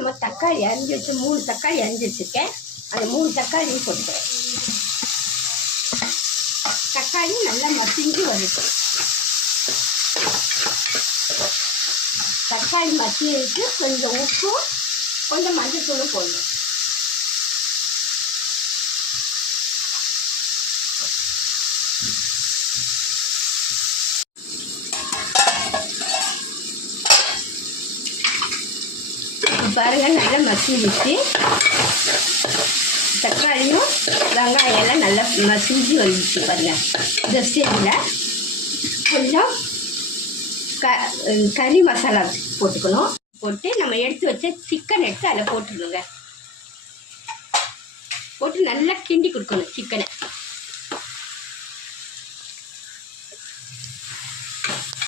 நம்ம தக்காளி அரிஞ்சு வச்சு 3 தக்காளி அரிஞ்சு வச்சுருக்கேன். அந்த 3 தக்காளியும் போட்டுக்கிறேன். தக்காளி நல்லா மசிஞ்சு வருது. தக்காளி மசிஞ்சு கொஞ்சம் உப்பும் கொஞ்சம் மஞ்சத்தூளும் போடணும். பாருங்க நல்லா மசிஞ்சிச்சு. தக்காளியும் வெங்காயம் எல்லாம் நல்லா மசிஞ்சு வந்துச்சு பாருங்க. இந்த ஸ்டேஜில் கொஞ்சம் கறி மசாலா போட்டுக்கணும். போட்டு நம்ம எடுத்து வச்ச சிக்கன் எடுத்து அதில் போட்டுக்கணுங்க. போட்டு நல்லா கிண்டி கொடுக்கணும் சிக்கனை.